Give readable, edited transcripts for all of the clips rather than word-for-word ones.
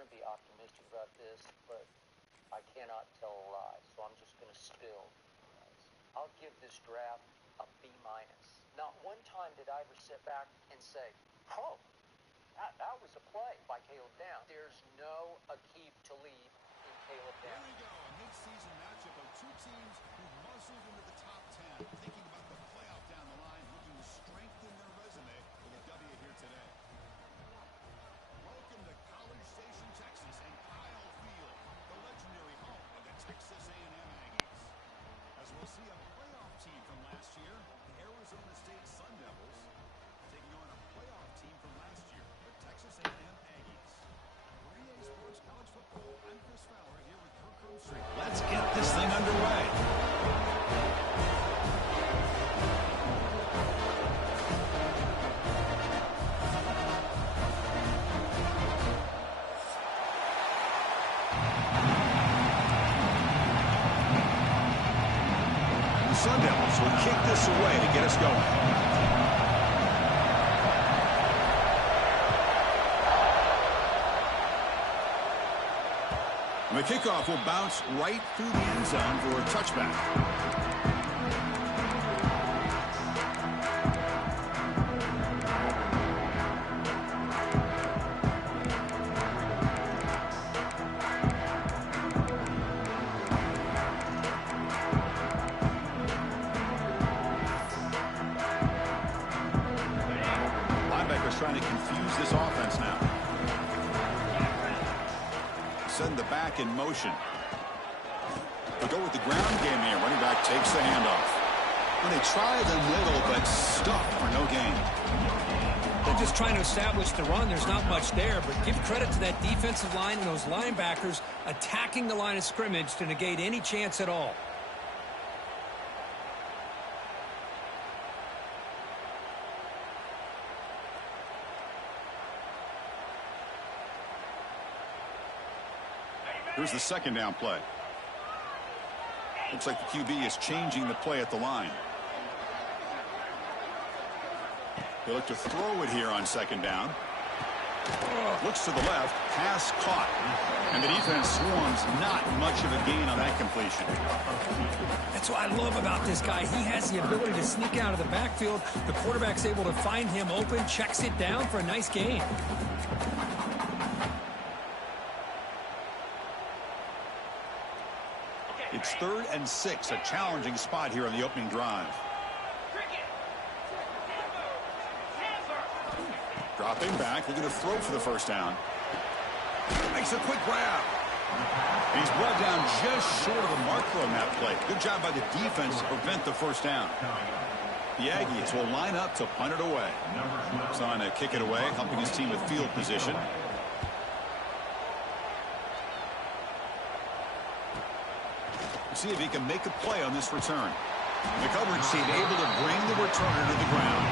want to be optimistic about this, but I cannot tell a lie, so I'm just going to spill. I'll give this draft a B-. Not one time did I ever sit back and say, oh, that was a play by Caleb Downs. There's no Aqib Talib in Caleb Downs. Here we go, a mid-season matchup of two teams who muscled into the top 10, thinking about the playoff down the line, looking to strengthen their resume with a W here today. Welcome to College Station, Texas, and Kyle Field, the legendary home of the Texas A&M Aggies. As we'll see a playoff team from last year, the Arizona State Sun Devils, taking on a playoff team from last year, the Texas A&M Aggies. For EA Sports College Football, I'm Chris Fowler here with Kirk Crumstreet. Let's get this thing underway. Sun Devils will kick this away to get us going. And the kickoff will bounce right through the end zone for a touchback. Trying to confuse this offense now. Send the back in motion. They go with the ground game here. Running back takes the handoff. When they try the middle, but stuck for no gain. They're just trying to establish the run. There's not much there, but give credit to that defensive line and those linebackers attacking the line of scrimmage to negate any chance at all. Here's the second down play. Looks like the QB is changing the play at the line. They look to throw it here on second down. Looks to the left. Pass caught. And the defense swarms. Not much of a gain on that completion. That's what I love about this guy. He has the ability to sneak out of the backfield. The quarterback's able to find him open, checks it down for a nice gain. It's 3rd and 6, a challenging spot here on the opening drive. Dropping back, looking to throw for the first down. Makes a quick grab. He's brought down just short of the marker on that play. Good job by the defense to prevent the first down. The Aggies will line up to punt it away. He's on to kick it away, helping his team with field position. See if he can make a play on this return. The coverage team able to bring the returner to the ground.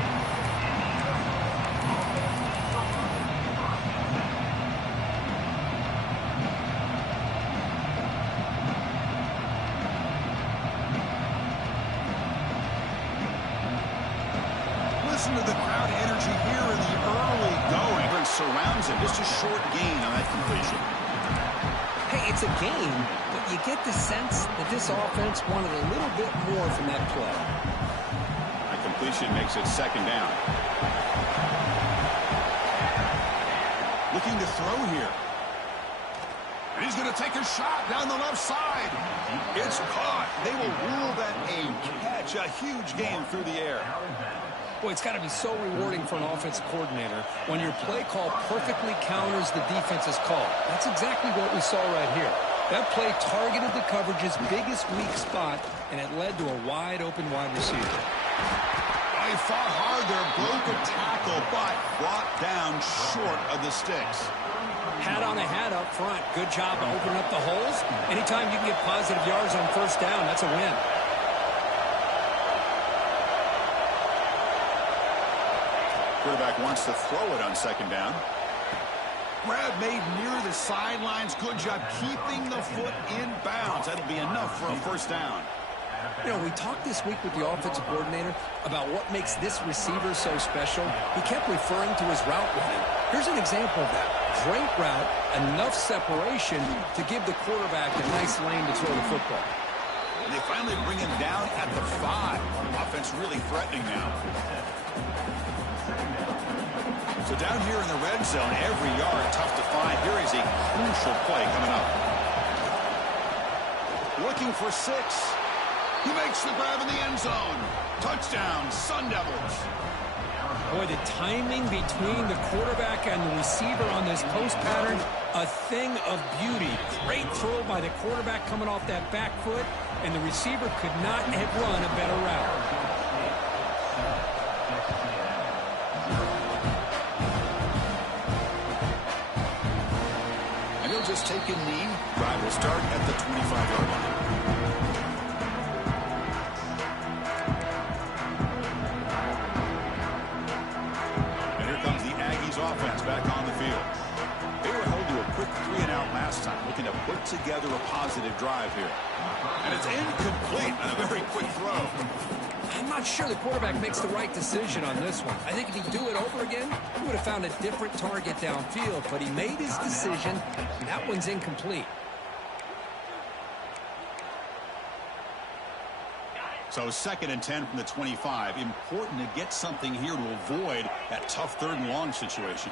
Listen to the crowd energy here in the early going. Surrounds him. Just a short gain on that completion. Hey, it's a game, but you get the sense that this offense wanted a little bit more from that play. That completion makes it second down. Looking to throw here. And he's going to take a shot down the left side. It's caught. They will rule that a catch. A huge gain through the air. Boy, it's got to be so rewarding for an offensive coordinator when your play call perfectly counters the defense's call. That's exactly what we saw right here. That play targeted the coverage's biggest weak spot, and it led to a wide-open wide receiver. He fought hard there, broke a tackle, but brought down short of the sticks. Hat on a hat up front. Good job of opening up the holes. Anytime you can get positive yards on first down, that's a win. Quarterback wants to throw it on second down. Grab made near the sidelines. Good job keeping the foot in bounds. That'll be enough for a first down. You know, we talked this week with the offensive coordinator about what makes this receiver so special. He kept referring to his route running. Here's an example of that. Great route, enough separation to give the quarterback a nice lane to throw the football. And they finally bring him down at the 5. Offense really threatening now. So down here in the red zone, every yard tough to find. Here is a crucial play coming up. Looking for 6. He makes the grab in the end zone. Touchdown, Sun Devils. Boy, the timing between the quarterback and the receiver on this post pattern, a thing of beauty. Great throw by the quarterback coming off that back foot, and the receiver could not have run a better route. And he'll just take a knee. Drive will start at the 25-yard line. Offense back on the field. They were held to a quick 3-and-out last time, looking to put together a positive drive here. And it's incomplete on a very quick throw. I'm not sure the quarterback makes the right decision on this one. I think if he'd do it over again, he would have found a different target downfield, but he made his decision, and that one's incomplete. So 2nd and 10 from the 25. Important to get something here to avoid that tough 3rd and long situation.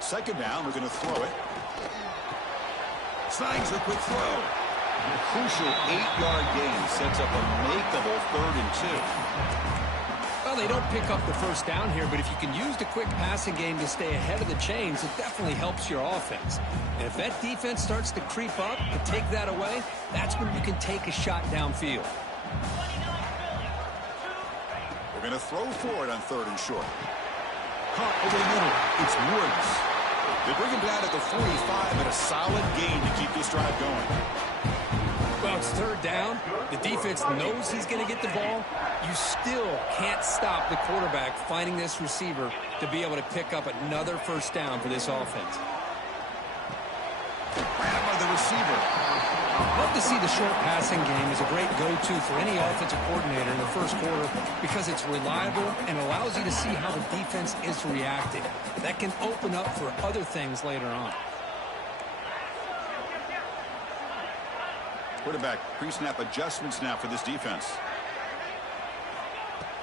Second down, we're going to throw it. Snags the quick throw. A crucial 8-yard gain sets up a makeable 3rd and 2. Well, they don't pick up the first down here, but if you can use the quick passing game to stay ahead of the chains, it definitely helps your offense. And if that defense starts to creep up and take that away, that's when you can take a shot downfield. We're going to throw for it on 3rd and short. Caught over the middle. It's Woods. They bring him down at the 45 and a solid gain to keep this drive going. Well, it's 3rd down. The defense knows he's going to get the ball. You still can't stop the quarterback finding this receiver to be able to pick up another first down for this offense. Grab by the receiver. Love to see the short passing game as a great go-to for any offensive coordinator in the first quarter because it's reliable and allows you to see how the defense is reacting. That can open up for other things later on. Quarterback pre-snap adjustments now for this defense.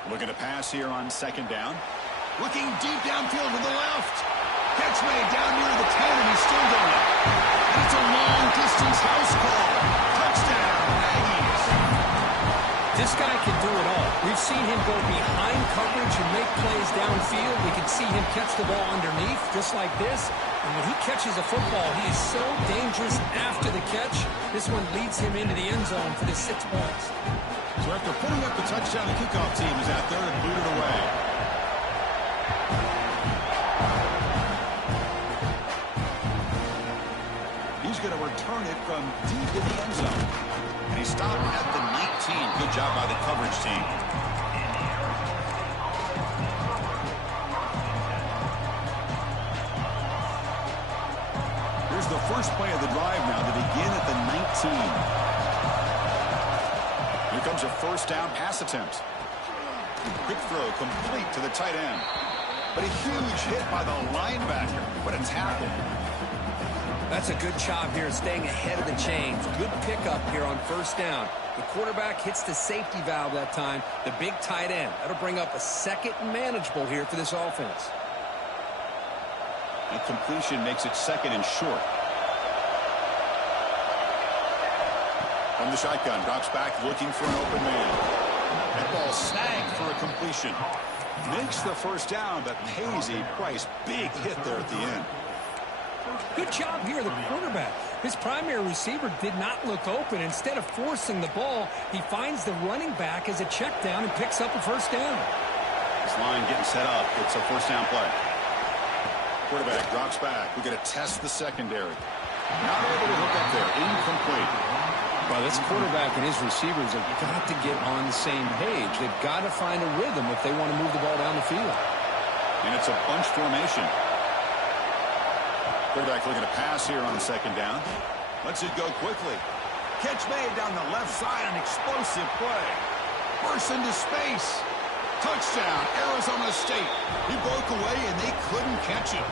Looking to pass here on 2nd down. Looking deep downfield to the left. Catch made down near the 10, and he's still going. And it's a long-distance house call. Touchdown, Aggies. This guy can do it all. We've seen him go behind coverage and make plays downfield. We can see him catch the ball underneath, just like this. And when he catches a football, he is so dangerous after the catch. This one leads him into the end zone for the 6 points. So after putting up the touchdown, the kickoff team is out there and booted away. He's going to return it from deep in the end zone. And he stopped at the 19. Good job by the coverage team. Here's the first play of the drive now to begin at the 19. Here comes a first down pass attempt. Quick throw complete to the tight end. But a huge hit by the linebacker. What a tackle. That's a good job here staying ahead of the chains. Good pickup here on first down. The quarterback hits the safety valve that time. The big tight end. That'll bring up a 2nd and manageable here for this offense. And completion makes it 2nd and short. From the shotgun, drops back looking for an open man. That ball snagged for a completion. Makes the first down, but pays a price. Big hit there at the end. Good job here, the quarterback. His primary receiver did not look open. Instead of forcing the ball, he finds the running back as a check down and picks up a first down. This line getting set up. It's a first down play. Quarterback drops back. We're going to test the secondary. Not able to hook up there. Incomplete. Well, this quarterback and his receivers have got to get on the same page. They've got to find a rhythm if they want to move the ball down the field. And it's a bunch formation. Quarterback looking to pass here on second down. Lets it go quickly. Catch made down the left side, an explosive play. Burst into space. Touchdown, Arizona State. He broke away, and they couldn't catch him.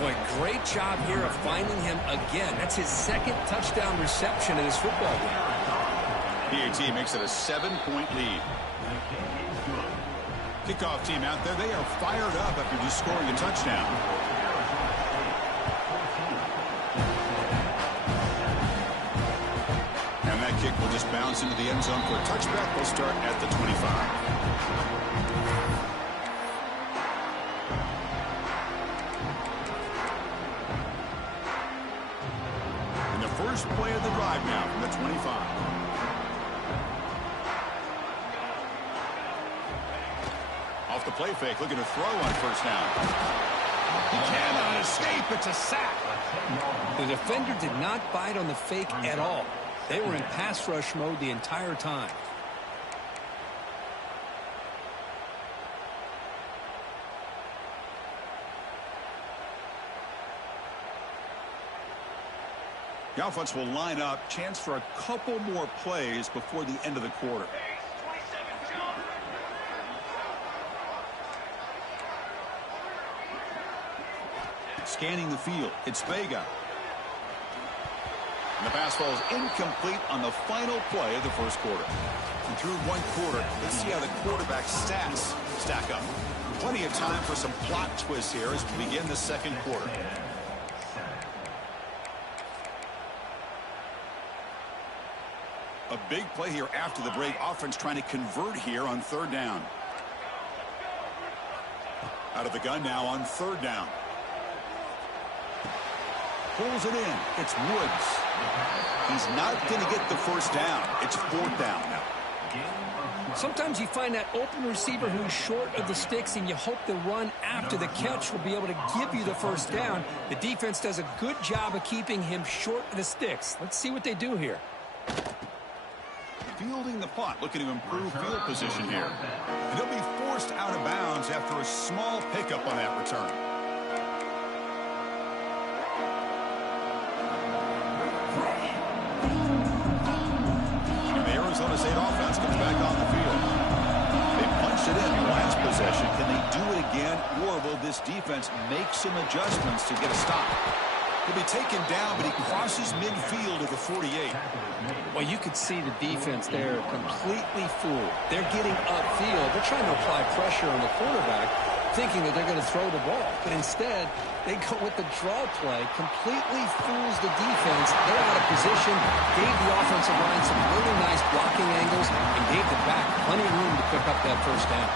Boy, great job here of finding him again. That's his second touchdown reception in this football game. PAT makes it a 7-point lead. Kickoff team out there, they are fired up after just scoring a touchdown. And that kick will just bounce into the end zone for a touchback. They'll start at the 25. First play of the drive now from the 25. Off the play fake, looking to throw on first down. He cannot escape. It's a sack. The defender did not bite on the fake at all. They were in pass rush mode the entire time. The offense will line up. Chance for a couple more plays before the end of the quarter. Scanning the field. It's Vega. And the pass falls incomplete on the final play of the first quarter. And through one quarter, let's see how the quarterback's stats stack up. Plenty of time for some plot twists here as we begin the second quarter. A big play here after the break. Offense trying to convert here on third down. Out of the gun now on third down. Pulls it in. It's Woods. He's not going to get the first down. It's fourth down now. Sometimes you find that open receiver who's short of the sticks, and you hope the run after the catch will be able to give you the first down. The defense does a good job of keeping him short of the sticks. Let's see what they do here. Fielding the punt, looking to improve field position here. And he'll be forced out of bounds after a small pickup on that return. And the Arizona State offense comes back on the field. They punched it in last possession. Can they do it again, or will this defense make some adjustments to get a stop? He'll be taken down, but he crosses midfield at the 48. Well, you could see the defense there completely fooled. They're getting upfield. They're trying to apply pressure on the quarterback, thinking that they're going to throw the ball. But instead, they go with the draw play, completely fools the defense. They're out of position, gave the offensive line some really nice blocking angles, and gave the back plenty of room to pick up that first down.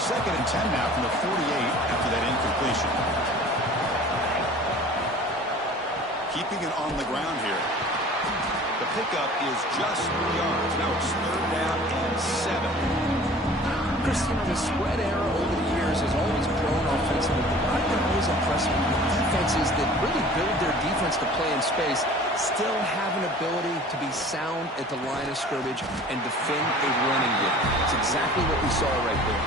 Second and 10 now from the 48 after that incompletion. Keeping it on the ground here. The pickup is just 3 yards. Now it's third down and 7. Chris, the spread era over the years has always grown offensively, but I've been always impressed with the defenses that really build their defense to play in space, still have an ability to be sound at the line of scrimmage and defend a running game. It's exactly what we saw right there.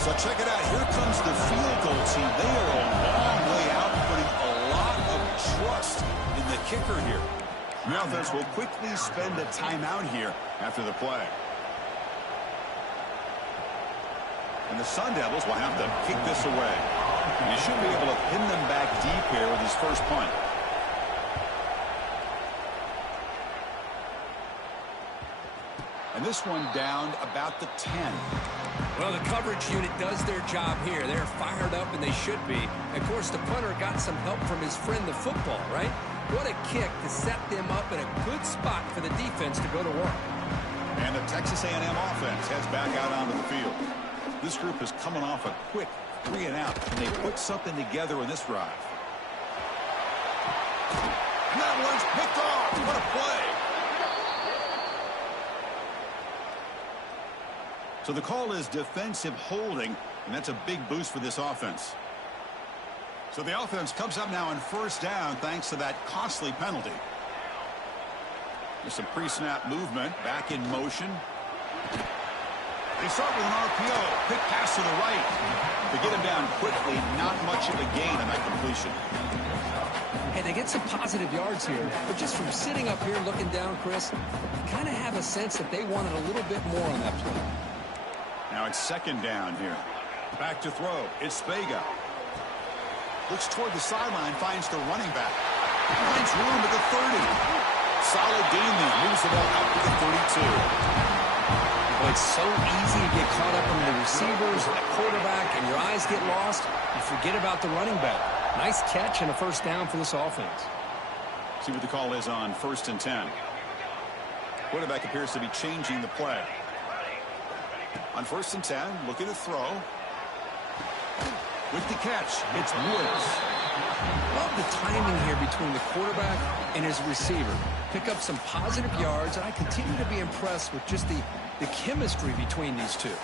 So check it out. Here comes the field goal team. They are a long way out, putting a lot of trust in the kicker here. The offense will quickly spend a timeout here after the play. And the Sun Devils will have to kick this away. And he should be able to pin them back deep here with his first punt. And this one down about the 10. Well, the coverage unit does their job here. They're fired up, and they should be. Of course, the punter got some help from his friend, the football, right? What a kick to set them up in a good spot for the defense to go to work. And the Texas A&M offense heads back out onto the field. This group is coming off a quick 3 and out, and they put something together in this drive. And that one's picked off. What a play. So the call is defensive holding, and that's a big boost for this offense. So the offense comes up now on first down thanks to that costly penalty. There's some pre-snap movement, back in motion. They start with an RPO. Quick pass to the right. To get him down quickly, not much of a gain on that completion. Hey, they get some positive yards here, but just from sitting up here looking down, Chris, you kind of have a sense that they wanted a little bit more on that play. Now it's second down here. Back to throw. It's Spega. Looks toward the sideline, finds the running back. Finds room at the 30. Solid gain there. Moves the ball out to the 32. Well, it's so easy to get caught up in the receivers and the quarterback, and your eyes get lost. You forget about the running back. Nice catch and a first down for this offense. See what the call is on 1st and 10. Quarterback appears to be changing the play. On 1st and 10, looking to throw. With the catch, it's Woods. Love the timing here between the quarterback and his receiver. Pick up some positive yards, and I continue to be impressed with just the chemistry between these two.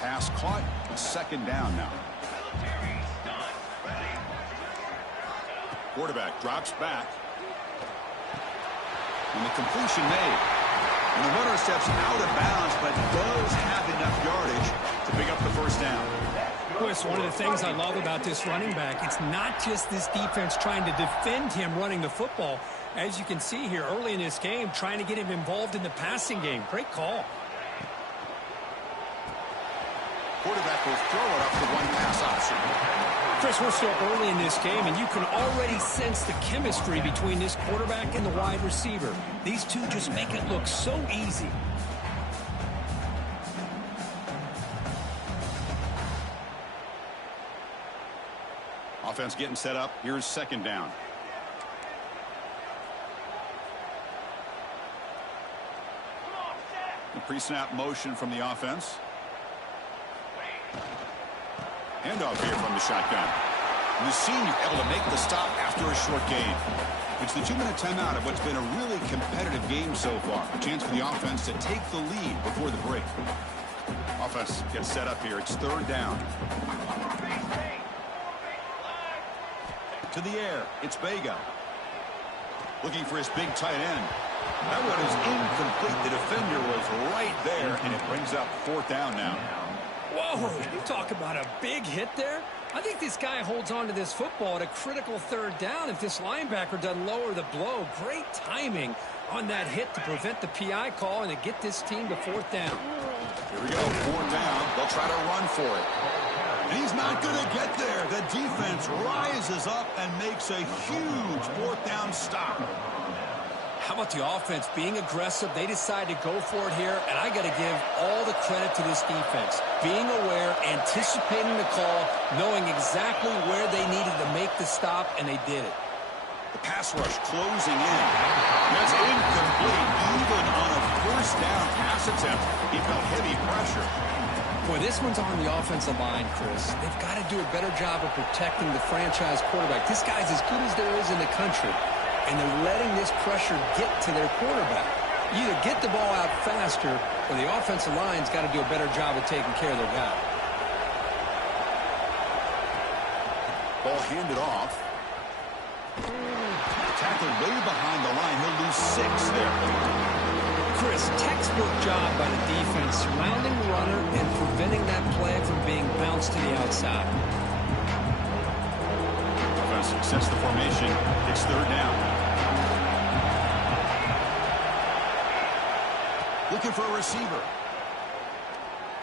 Pass caught, second down now. Quarterback drops back. And the completion made. And the runner steps out of bounds, but does have enough yardage to pick up the first down. Chris, one of the things I love about this running back, it's not just this defense trying to defend him running the football. As you can see here early in this game, trying to get him involved in the passing game. Great call. Quarterback will throw it up the one pass option. Chris, we're still early in this game, and you can already sense the chemistry between this quarterback and the wide receiver. These two just make it look so easy. Offense getting set up. Here's second down. The pre-snap motion from the offense. Handoff here from the shotgun. And the senior able to make the stop after a short gain. It's the 2-minute timeout of what's been a really competitive game so far. A chance for the offense to take the lead before the break. Offense gets set up here. It's third down. To the air. It's Vega. Looking for his big tight end. That one is incomplete. The defender was right there, and it brings up fourth down now. Whoa, you talk about a big hit there. I think this guy holds on to this football at a critical third down if this linebacker doesn't lower the blow. Great timing on that hit to prevent the PI call and to get this team to fourth down. Here we go, fourth down. They'll try to run for it. And he's not going to get there. The defense rises up and makes a huge fourth down stop. How about the offense being aggressive? They decide to go for it here, and I got to give all the credit to this defense. Being aware, anticipating the call, knowing exactly where they needed to make the stop, and they did it. The pass rush closing in. That's incomplete. Even on a first down pass attempt, he felt heavy pressure. Boy, this one's on the offensive line, Chris. They've got to do a better job of protecting the franchise quarterback. This guy's as good as there is in the country. And they're letting this pressure get to their quarterback. You either get the ball out faster, or the offensive line's got to do a better job of taking care of their guy. Ball handed off. Tackled way behind the line. He'll lose 6 there. Chris, textbook job by the defense, surrounding the runner and preventing that play from being bounced to the outside. Offense sets the formation. It's third down. Looking for a receiver.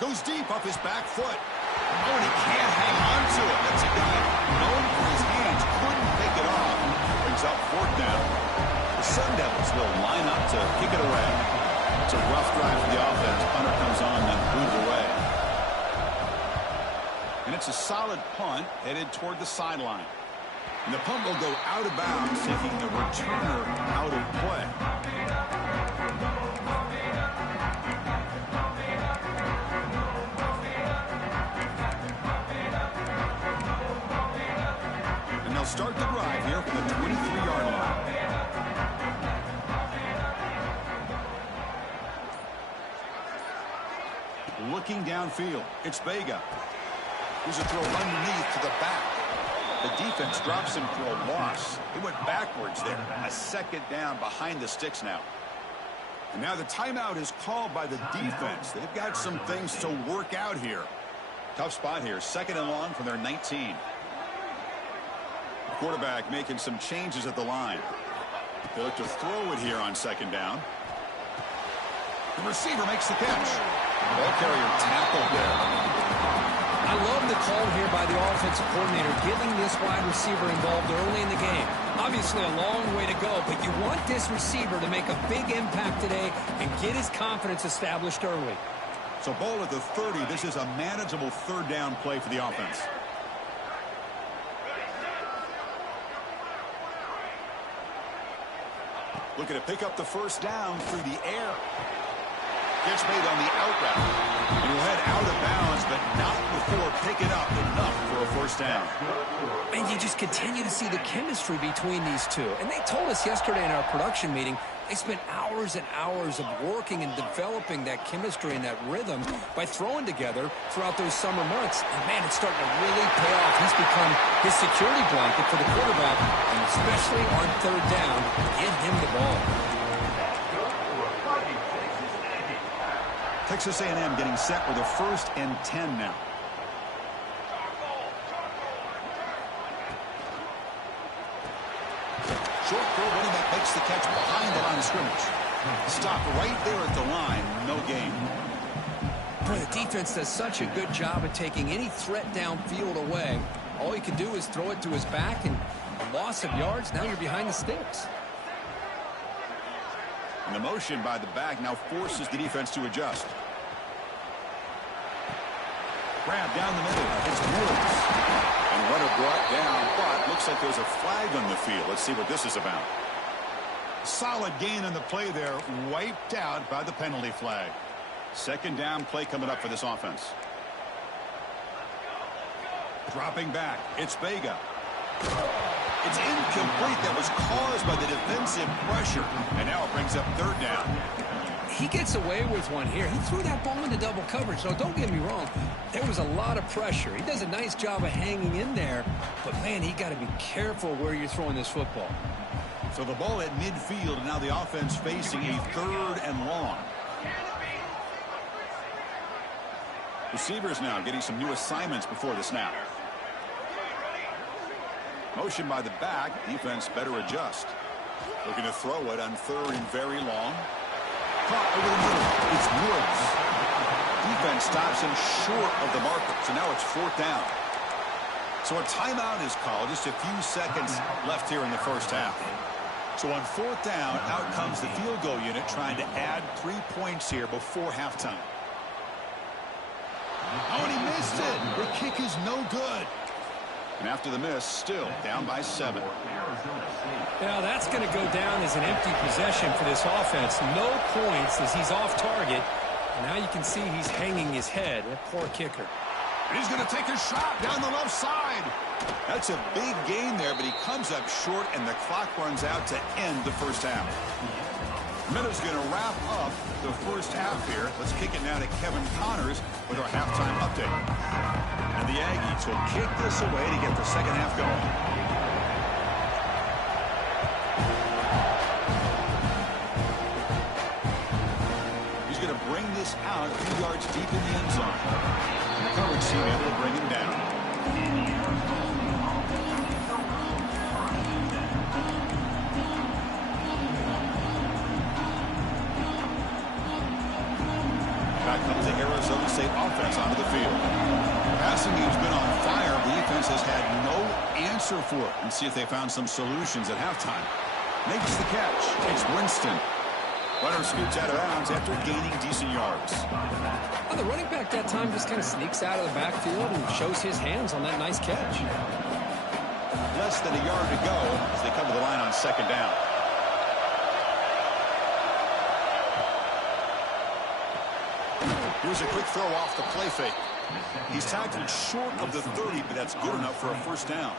Goes deep off his back foot. Oh, and he can't hang on to it. That's a guy known for his hands. Couldn't pick it off. Brings up fourth down. The Sun Devils will line up to kick it away. It's a rough drive for the offense. Punter comes on and moves away. And it's a solid punt headed toward the sideline. And the punt will go out of bounds, taking the returner out of play. And they'll start the drive here from the 23-yard line. Looking downfield, it's Vega. Here's a throw underneath to the back. The defense drops him for a loss. He went backwards there. A second down behind the sticks now. Now the timeout is called by the defense. They've got some things to work out here. Tough spot here. 2nd and long from their 19. Quarterback making some changes at the line. They look to throw it here on 2nd down. The receiver makes the catch. Ball carrier tackled there. I love the call here by the offensive coordinator, getting this wide receiver involved early in the game. Obviously a long way to go, but you want this receiver to make a big impact today and get his confidence established early. So ball at the 30. This is a manageable 3rd down play for the offense. Looking to pick up the 1st down through the air. Gets made on the out route. And he'll head out of bounds, but not before picking up enough for a 1st down. And you just continue to see the chemistry between these two. And they told us yesterday in our production meeting, they spent hours and hours of working and developing that chemistry and that rhythm by throwing together throughout those summer months. And, man, it's starting to really pay off. He's become his security blanket for the quarterback, and especially on 3rd down, get him the ball. Texas A&M getting set with a 1st and 10 now. Short throw, running back makes the catch behind the line of scrimmage. Stop right there at the line, no gain. Boy, the defense does such a good job of taking any threat downfield away. All you can do is throw it to his back, and a loss of yards, now you're behind the sticks. And the motion by the back now forces the defense to adjust. Grab down the middle. It's Woods. And runner brought down, but looks like there's a flag on the field. Let's see what this is about. Solid gain on the play there. Wiped out by the penalty flag. 2nd down play coming up for this offense. Dropping back. It's Vega. It's incomplete. That was caused by the defensive pressure. And now it brings up 3rd down. He gets away with one here. He threw that ball into double coverage. So don't get me wrong. There was a lot of pressure. He does a nice job of hanging in there. But, man, he got to be careful where you're throwing this football. So the ball at midfield, and now the offense facing a 3rd and long. Receivers now getting some new assignments before the snap. Motion by the back. Defense better adjust. Looking to throw it on 3rd and very long. Caught over the middle. It's Woods. Defense stops him short of the marker. So now it's 4th down. So a timeout is called. Just a few seconds left here in the 1st half. So on 4th down, out comes the field goal unit trying to add 3 points here before halftime. Oh, and he missed it. The kick is no good. And after the miss, still down by 7. Now that's going to go down as an empty possession for this offense. No points as he's off target. And now you can see he's hanging his head. That poor kicker. And he's going to take a shot down the left side. That's a big gain there, but he comes up short, and the clock runs out to end the 1st half. Meadows going to wrap up the 1st half here. Let's kick it now to Kevin Connors with our halftime update. And the Aggies will kick this away to get the 2nd half going. He's going to bring this out a few yards deep in the end zone. And the coverage team able to bring him down. Back comes the Arizona State offense onto the field. Passing game's been on fire. The defense has had no answer for it. And see if they found some solutions at halftime. Makes the catch. It's Winston. Runner scoots out of bounds after gaining decent yards. Well, the running back that time just kind of sneaks out of the backfield and shows his hands on that nice catch. Less than a yard to go as they come to the line on 2nd down. Here's a quick throw off the play fake. He's tackled short of the 30, but that's good enough for a 1st down.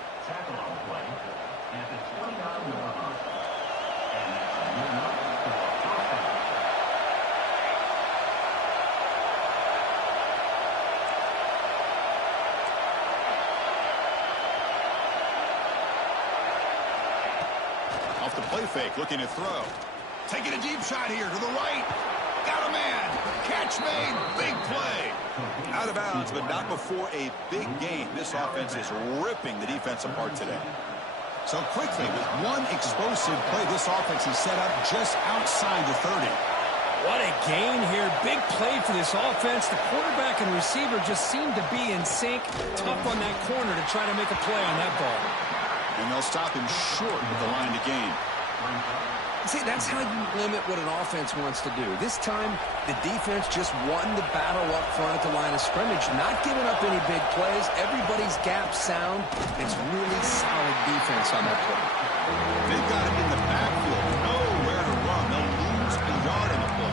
Off the play fake, looking to throw. Taking a deep shot here to the right. Got a man. Catch made. Big play. Out of bounds, but not before a big gain. This offense is ripping the defense apart today. So quickly, with one explosive play, this offense is set up just outside the 30. What a gain here. Big play for this offense. The quarterback and receiver just seem to be in sync. Tough on that corner to try to make a play on that ball. And they'll stop him short with the line to gain. See, that's how you limit what an offense wants to do. This time, the defense just won the battle up front at the line of scrimmage, not giving up any big plays. Everybody's gap sound. It's really solid defense on that play. They've got it in the backfield. Nowhere to run. They'll lose a yard on the play.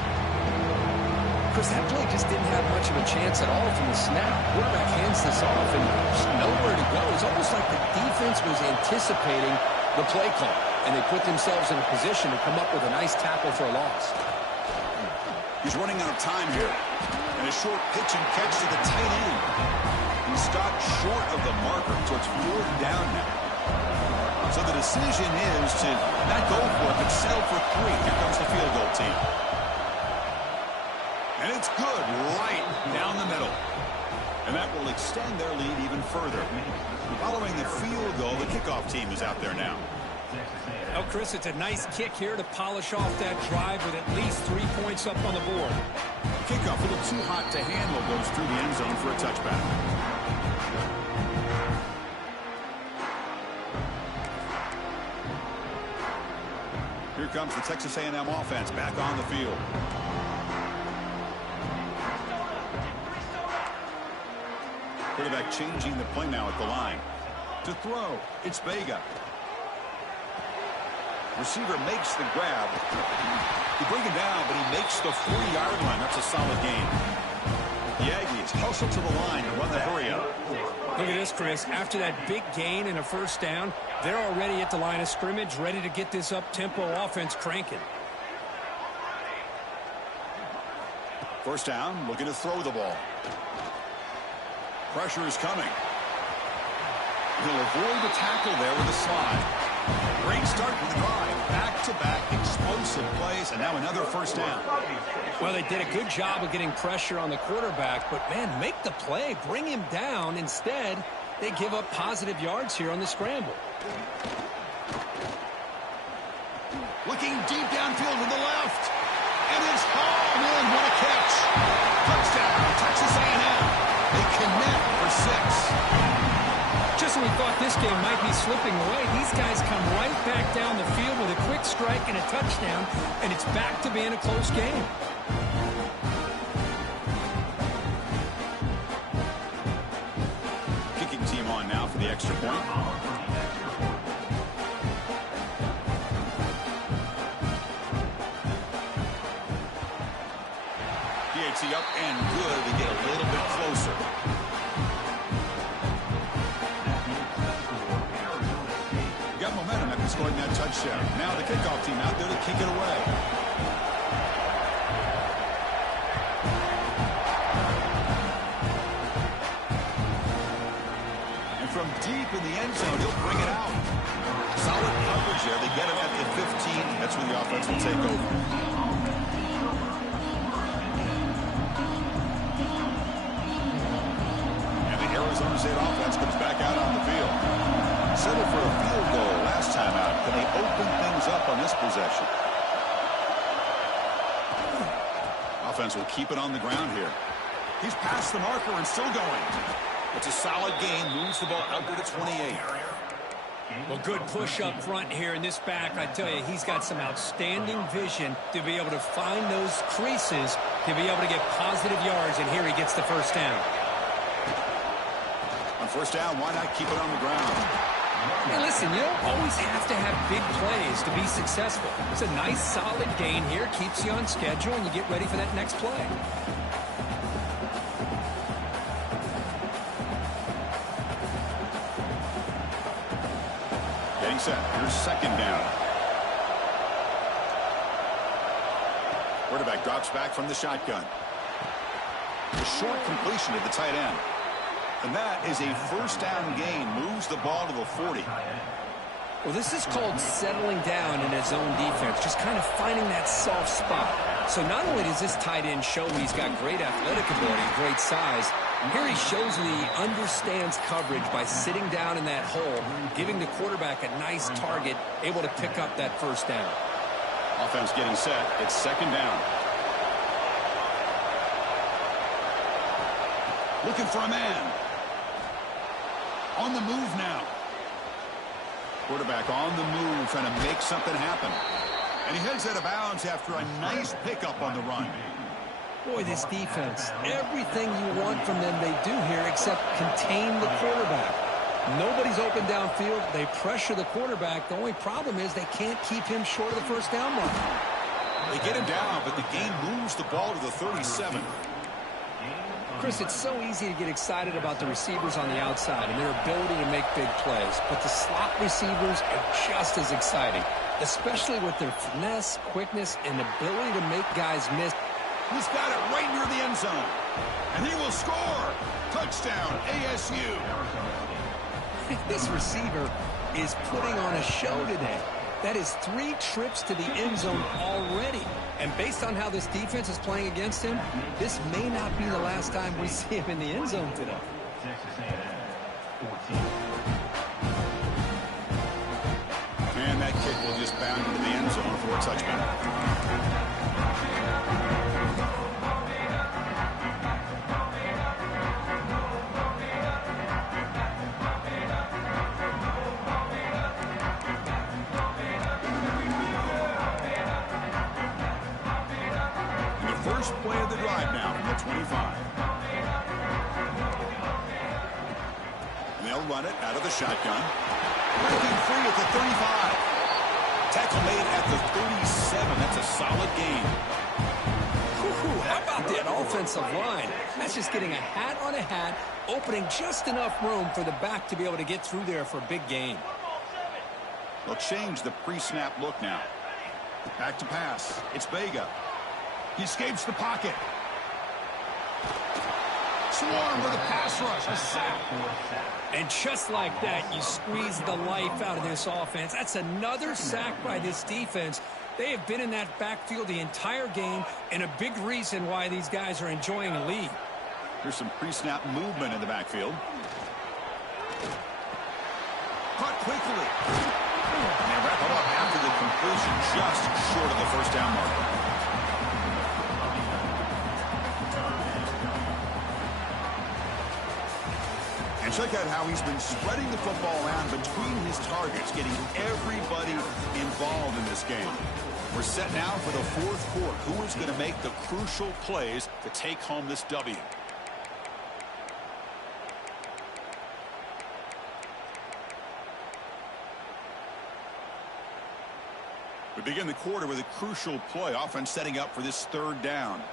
Chris, that play just didn't have much of a chance at all from the snap. Quarterback hands this off and just nowhere to go. It's almost like the defense was anticipating the play call, and they put themselves in a position to come up with a nice tackle for a loss. He's running out of time here. And a short pitch and catch to the tight end. He stopped short of the marker, so it's 4th down now. So the decision is to not go for it, but settle for 3. Here comes the field goal team. And it's good right down the middle. And that will extend their lead even further. Following the field goal, the kickoff team is out there now. Oh, Chris, it's a nice kick here to polish off that drive with at least 3 points up on the board. Kickoff a little too hot to handle, goes through the end zone for a touchback. Here comes the Texas A&M offense back on the field. Quarterback changing the play now at the line. To throw, it's Vega. Receiver makes the grab. He brings him down, but he makes the 40-yard line. That's a solid gain. The Aggies hustle to the line to run the hurry up. Look at this, Chris. After that big gain and a first down, they're already at the line of scrimmage, ready to get this up-tempo offense cranking. First down, looking to throw the ball. Pressure is coming. He'll avoid the tackle there with a slide. Great start to the drive. Back-to-back explosive plays, and now another first down. Well, they did a good job of getting pressure on the quarterback, but, man, make the play. Bring him down. Instead, they give up positive yards here on the scramble. Looking deep downfield to the left. And it's hauled in. What a catch. Touchdown, Texas A&M. They connect for 6. Just when we thought this game might be slipping away, these guys come right back down the field with a quick strike and a touchdown, and it's back to being a close game. Kicking team on now for the extra point. PAT up and good to get a little bit closer. Got momentum after scoring that touchdown. Now the kickoff team out there to kick it away. And from deep in the end zone, he'll bring it out. Solid coverage there. They get him at the 15. That's when the offense will take over. Arizona State offense comes back out on the field. Settled for a field goal last time out. Can they open things up on this possession? Offense will keep it on the ground here. He's past the marker and still going. It's a solid gain. Moves the ball out to the 28. Well, good push up front here in this back. I tell you, he's got some outstanding vision to be able to find those creases, to be able to get positive yards, and here he gets the first down. On first down, why not keep it on the ground? Hey, listen, you don't always have to have big plays to be successful. It's a nice, solid gain here. Keeps you on schedule, and you get ready for that next play. Getting set. Here's second down. Quarterback drops back from the shotgun. A short completion to the tight end. And that is a first down gain. Moves the ball to the 40. Well, this is called settling down in his own defense, just kind of finding that soft spot. So not only does this tight end show he's got great athletic ability, great size, here he shows that he understands coverage by sitting down in that hole, giving the quarterback a nice target, able to pick up that first down. Offense getting set. It's second down. Looking for a man. On the move now. Quarterback on the move, trying to make something happen. And he heads out of bounds after a nice pickup on the run. Boy, this defense, everything you want from them they do here except contain the quarterback. Nobody's open downfield. They pressure the quarterback. The only problem is they can't keep him short of the first down mark. They get him down, but the game moves the ball to the 37. Chris, it's so easy to get excited about the receivers on the outside and their ability to make big plays, but the slot receivers are just as exciting, especially with their finesse, quickness, and ability to make guys miss. He's got it right near the end zone, and he will score. Touchdown, ASU. This receiver is putting on a show today. That is 3 trips to the end zone already. And based on how this defense is playing against him, this may not be the last time we see him in the end zone today. And that kick will just bound into the end zone for a touchdown. Play of the drive now from the 25. And they'll run it out of the shotgun. Breaking free at the 35. Tackle made at the 37. That's a solid gain. How about that offensive line? That's just getting a hat on a hat, opening just enough room for the back to be able to get through there for a big gain. They'll change the pre-snap look now. Back to pass. It's Vega. He escapes the pocket. Swarm with a pass rush. A sack. And just like that, you squeeze the life out of this offense. That's another sack by this defense. They have been in that backfield the entire game, and a big reason why these guys are enjoying a lead. There's some pre-snap movement in the backfield. Caught quickly. And they wrap it up after the completion, just short of the first down mark. And check out how he's been spreading the football around between his targets, getting everybody involved in this game. We're set now for the fourth quarter. Who is going to make the crucial plays to take home this W? We begin the quarter with a crucial play. Offense setting up for this third down.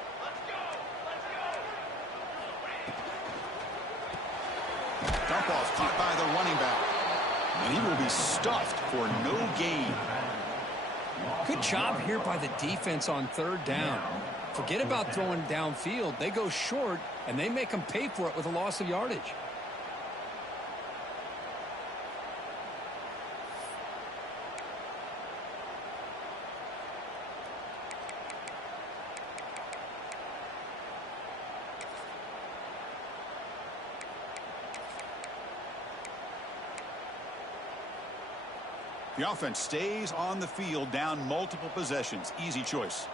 Dump off caught by the running back. And he will be stuffed for no gain. Good job here by the defense on third down. Forget about throwing downfield. They go short, and they make them pay for it with a loss of yardage. The offense stays on the field, down multiple possessions. Easy choice.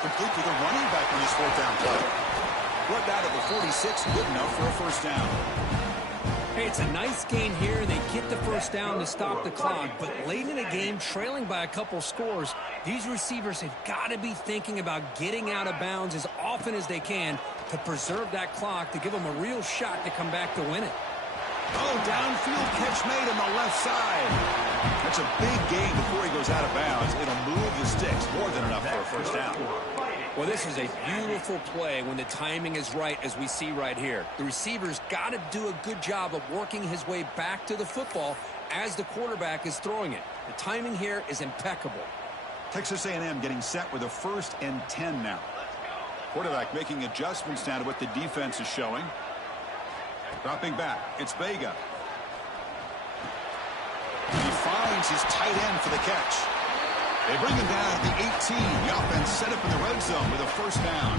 Complete to the running back on his fourth down play. Brought out at the 46, good enough for a first down. Hey, it's a nice gain here. They get the first down to stop the clock, but late in the game, trailing by a couple scores, these receivers have got to be thinking about getting out of bounds as often as they can to preserve that clock, to give them a real shot to come back to win it. Oh, downfield catch made on the left side. That's a big gain before he goes out of bounds. It'll move the sticks, more than enough for a first down. Well, this is a beautiful play when the timing is right, as we see right here. The receiver's got to do a good job of working his way back to the football as the quarterback is throwing it. The timing here is impeccable. Texas A&M getting set with a 1st and 10 now. Quarterback making adjustments now to what the defense is showing. Dropping back, it's Vega. He finds his tight end for the catch. They bring him down at the 18. The offense set up in the red zone with a first down.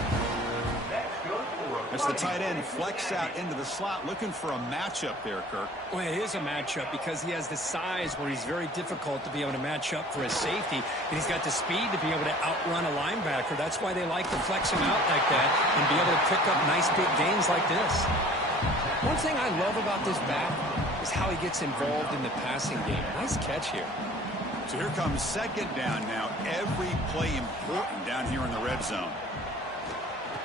As the tight end flexed out into the slot, looking for a matchup there, Kirk. Well, it is a matchup because he has the size where he's very difficult to be able to match up for his safety, and he's got the speed to be able to outrun a linebacker. That's why they like to flex him out like that and be able to pick up nice big gains like this. One thing I love about this back is how he gets involved in the passing game. Nice catch here. So here comes second down now. Every play important down here in the red zone.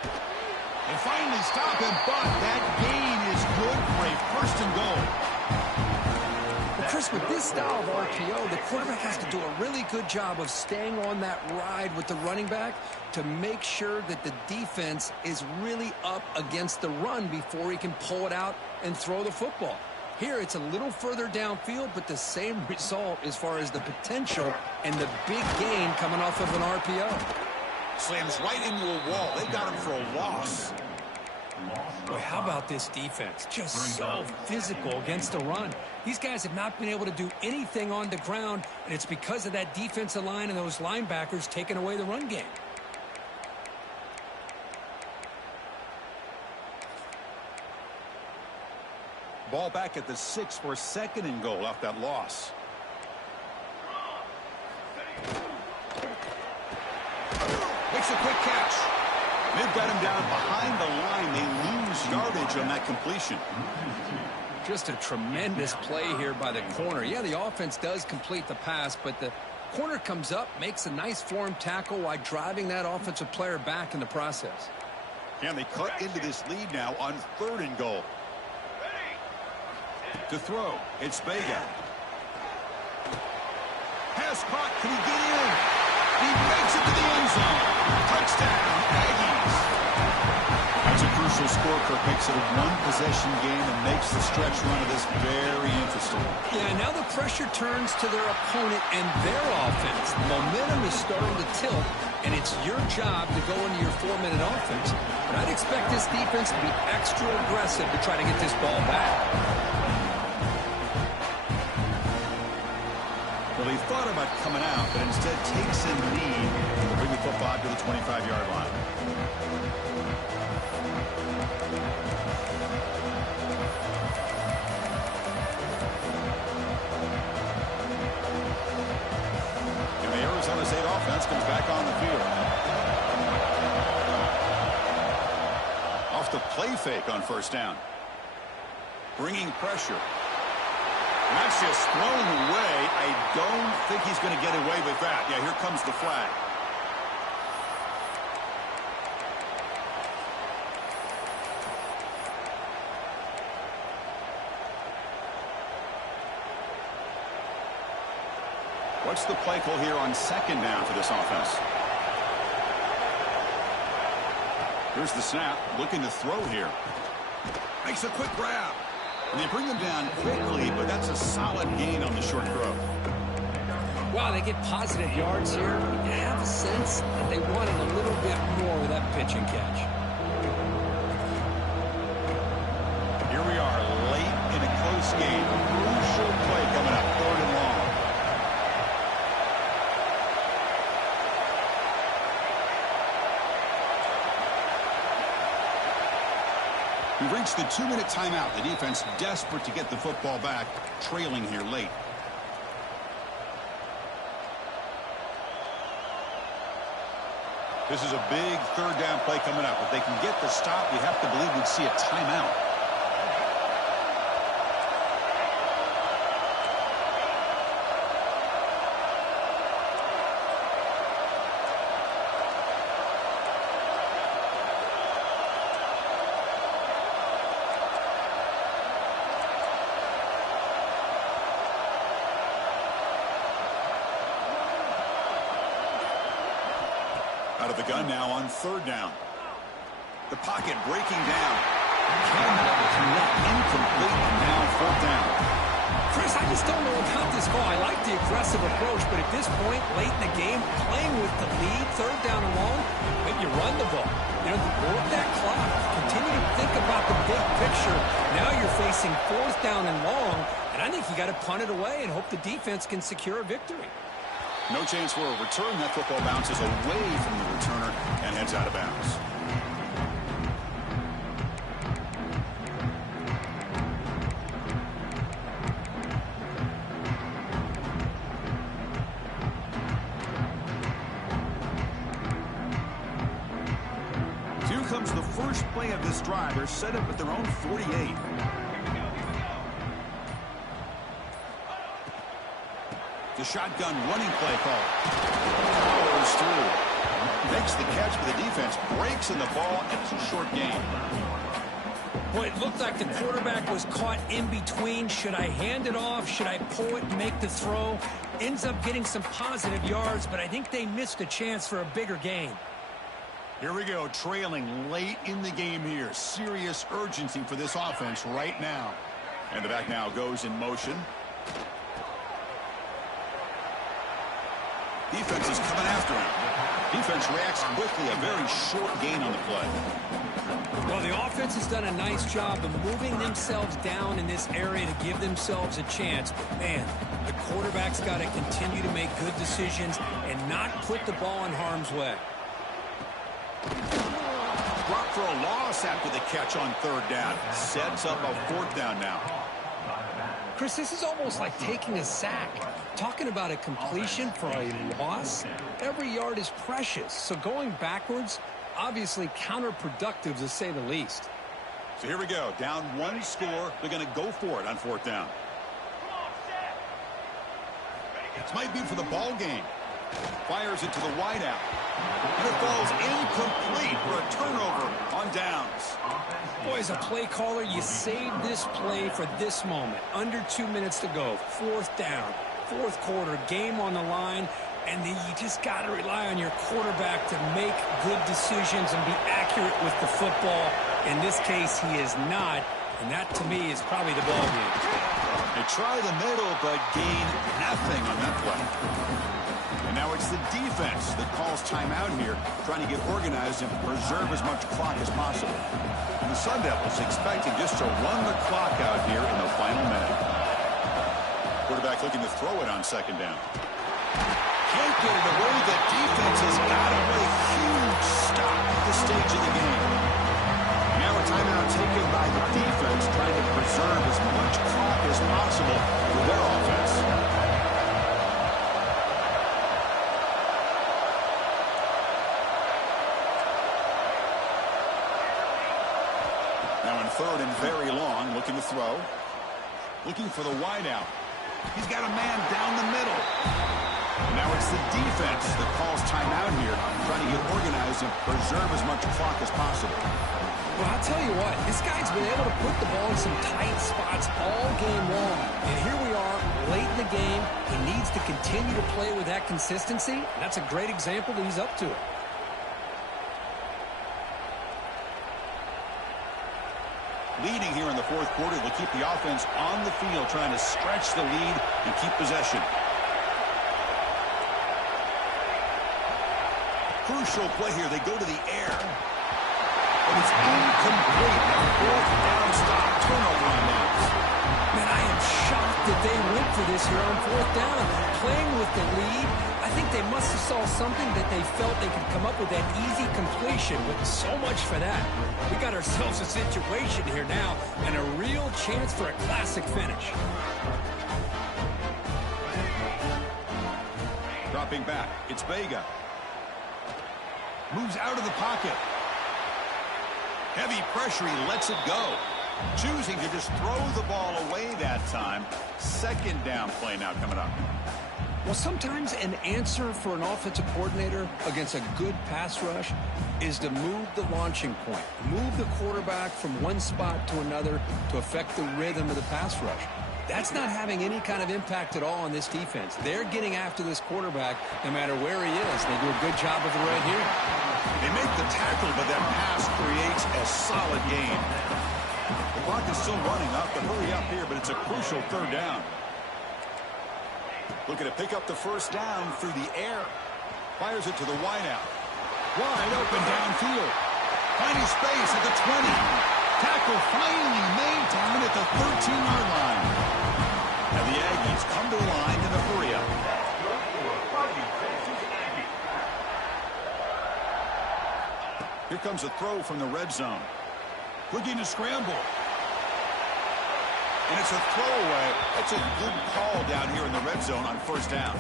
They finally stop him, but that gain is good for a first and goal. Well, Chris, with this style of RPO, the quarterback has to do a really good job of staying on that ride with the running back to make sure that the defense is really up against the run before he can pull it out and throw the football. Here, it's a little further downfield, but the same result as far as the potential and the big gain coming off of an RPO. Slams right into a wall. They got him for a loss. Boy, how about this defense? Just so physical against the run. These guys have not been able to do anything on the ground, and it's because of that defensive line and those linebackers taking away the run game. Ball back at the 6 for second and goal off that loss. Makes a quick catch. They've got him down behind the line. They lose yardage on that completion. Just a tremendous play here by the corner. Yeah, the offense does complete the pass, but the corner comes up, makes a nice form tackle while driving that offensive player back in the process. And they cut into this lead now on third and goal. To throw, it's Vega. Pass caught. Can he get in? He makes it to the end zone. Touchdown, Aggies. That's a crucial score, Kirk. Makes it a one-possession game and makes the stretch run of this very interesting. Yeah, now the pressure turns to their opponent and their offense. The momentum is starting to tilt, and it's your job to go into your 4-minute offense. But I'd expect this defense to be extra aggressive to try to get this ball back. Well, he thought about coming out, but instead takes a knee to bring the football to the 25-yard line. And the Arizona State offense comes back on the field. Off the play fake on first down. Bringing pressure. That's just thrown away. I don't think he's going to get away with that. Yeah, here comes the flag. What's the play call here on second down for this offense? Here's the snap. Looking to throw here. Makes a quick grab. And they bring him down quickly, but that's a solid gain on the short throw. Wow, they get positive yards here. You have a sense that they wanted a little bit more with that pitch and catch. Here we are, late in a close game. Crucial play coming up, third and long. We've reached the 2-minute timeout. The defense desperate to get the football back, trailing here late. This is a big third down play coming up. If they can get the stop, you have to believe we'd see a timeout. Out of the gun now on third down. The pocket breaking down. Incomplete, and now fourth down. Chris, I just don't know about this call. I like the aggressive approach, but at this point, late in the game, playing with the lead, third down and long, maybe you run the ball. You know, work that clock. Continue to think about the big picture. Now you're facing 4th down and long, and I think you got to punt it away and hope the defense can secure a victory. No chance for a return. That football bounces away from the returner and heads out of bounds. Here comes the first play of this drive. They're set up at their own 48. The shotgun running play call. Powers through. Makes the catch, but the defense breaks in the ball, and it's a short gain. Boy, it looked like the quarterback was caught in between. Should I hand it off? Should I pull it and make the throw? Ends up getting some positive yards, but I think they missed a chance for a bigger gain. Here we go, trailing late in the game here. Serious urgency for this offense right now. And the back now goes in motion. Defense is coming after him. Defense reacts quickly. A very short gain on the play. Well, the offense has done a nice job of moving themselves down in this area to give themselves a chance. But, man, the quarterback's got to continue to make good decisions and not put the ball in harm's way. Dropped for a loss after the catch on 3rd down. Sets up a 4th down now. Chris, this is almost like taking a sack. Talking about a completion for a loss, every yard is precious. So going backwards, obviously counterproductive to say the least. So here we go. Down 1 score. They're going to go for it on 4th down. This might be for the ball game. Fires it to the wideout. And it falls incomplete for a turnover on downs. Boy, as a play caller, you saved this play for this moment. Under 2 minutes to go. 4th down. 4th quarter. Game on the line. And then you just got to rely on your quarterback to make good decisions and be accurate with the football. In this case, he is not. And that, to me, is probably the ball game. They try the middle, but gain nothing on that play. And now it's the defense that calls timeout here, trying to get organized and preserve as much clock as possible. And the Sun Devils expecting just to run the clock out here in the final minute. Quarterback looking to throw it on 2nd down. Can't get it away. The defense has got to play a huge stop at this stage of the game. Now a timeout taken by the defense, trying to preserve as much clock as possible for their offense. Now in 3rd and very long, looking to throw. Looking for the wideout. He's got a man down the middle. Now it's the defense that calls timeout here, trying to get organized and preserve as much clock as possible. Well, I'll tell you what, this guy's been able to put the ball in some tight spots all game long. And here we are, late in the game. He needs to continue to play with that consistency. That's a great example that he's up to it. Leading here in the 4th quarter, they'll keep the offense on the field, trying to stretch the lead and keep possession. Crucial play here. They go to the air. And it's incomplete. A 4th down stop. Turnover on downs. Man, I am shocked that they went for this here on 4th down. Playing with the lead, I think they must have saw something that they felt they could come up with that easy completion, but so much for that. We got ourselves a situation here now and a real chance for a classic finish. Dropping back, it's Vega. Moves out of the pocket. Heavy pressure, he lets it go. Choosing to just throw the ball away that time. 2nd down play now coming up. Well, sometimes an answer for an offensive coordinator against a good pass rush is to move the launching point. Move the quarterback from one spot to another to affect the rhythm of the pass rush. That's not having any kind of impact at all on this defense. They're getting after this quarterback no matter where he is. They do a good job of it right here. They make the tackle, but that pass creates a solid gain. The clock is still running up, but hurry up here, but it's a crucial 3rd down. Looking to pick up the 1st down through the air. Fires it to the wideout. Wide open downfield. Finding space at the 20. Tackle finally made down at the 13-yard line. And the Aggies come to the line in a hurry up. Here comes a throw from the red zone. Looking to scramble. And it's a throwaway. That's a good call down here in the red zone on first down.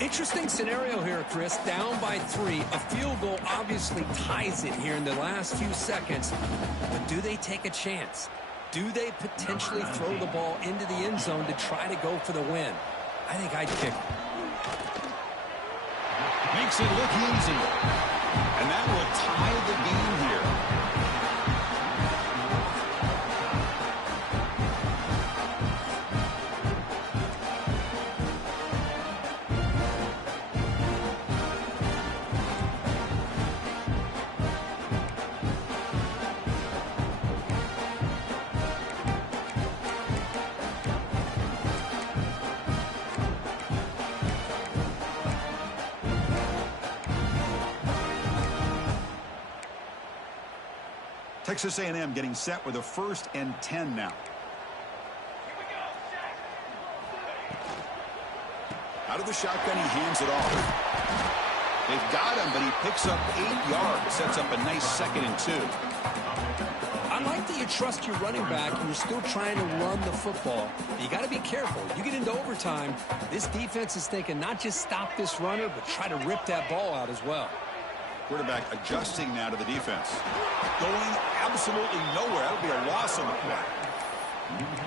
Interesting scenario here, Chris. Down by 3. A field goal obviously ties it here in the last few seconds. But do they take a chance? Do they potentially throw the ball into the end zone to try to go for the win? I think I'd kick it. Makes it look easy. And that will tie the game here. Texas A&M getting set with a 1st and 10 now. Out of the shotgun, he hands it off. They've got him, but he picks up 8 yards. Sets up a nice 2nd and 2. I like that you trust your running back and you're still trying to run the football. You got to be careful. You get into overtime, this defense is thinking not just stop this runner, but try to rip that ball out as well. Quarterback adjusting now to the defense. Going absolutely nowhere. That'll be a loss on the play.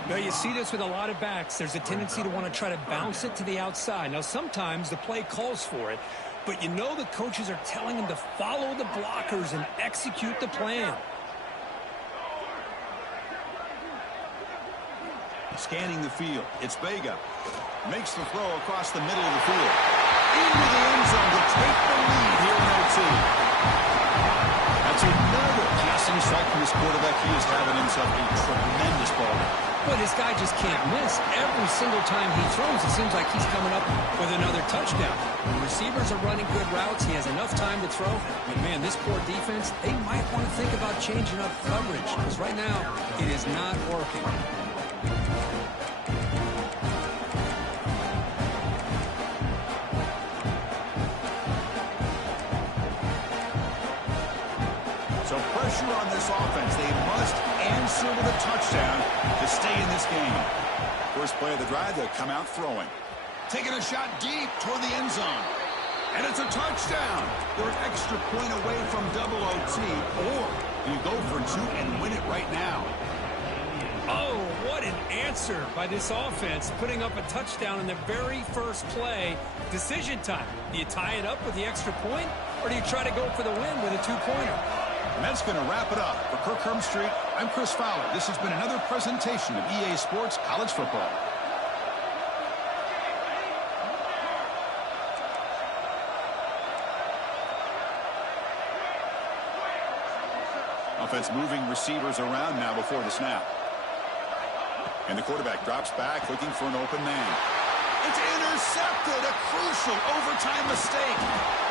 Now, you see this with a lot of backs. There's a tendency to want to try to bounce it to the outside. Now, sometimes the play calls for it, but you know the coaches are telling them to follow the blockers and execute the plan. Scanning the field. It's Vega. Makes the throw across the middle of the field. Into the end zone to take the lead here in OT. That's another passing strike from this quarterback. He is having himself a tremendous ball. But this guy just can't miss. Every single time he throws, it seems like he's coming up with another touchdown. The receivers are running good routes. He has enough time to throw. But, man, this poor defense, they might want to think about changing up coverage. Because right now, it is not working. So pressure on this offense. They must answer with a touchdown to stay in this game. First play of the drive, they'll come out throwing. Taking a shot deep toward the end zone. And it's a touchdown. They're an extra point away from double OT. Or you go for 2 and win it right now. Oh, what an answer by this offense, putting up a touchdown in the very first play. Decision time. Do you tie it up with the extra point, or do you try to go for the win with a 2-pointer? And that's going to wrap it up. For Kirk Herbstreit, I'm Chris Fowler. This has been another presentation of EA Sports College Football. Offense moving receivers around now before the snap. And the quarterback drops back, looking for an open man. It's intercepted, a crucial overtime mistake.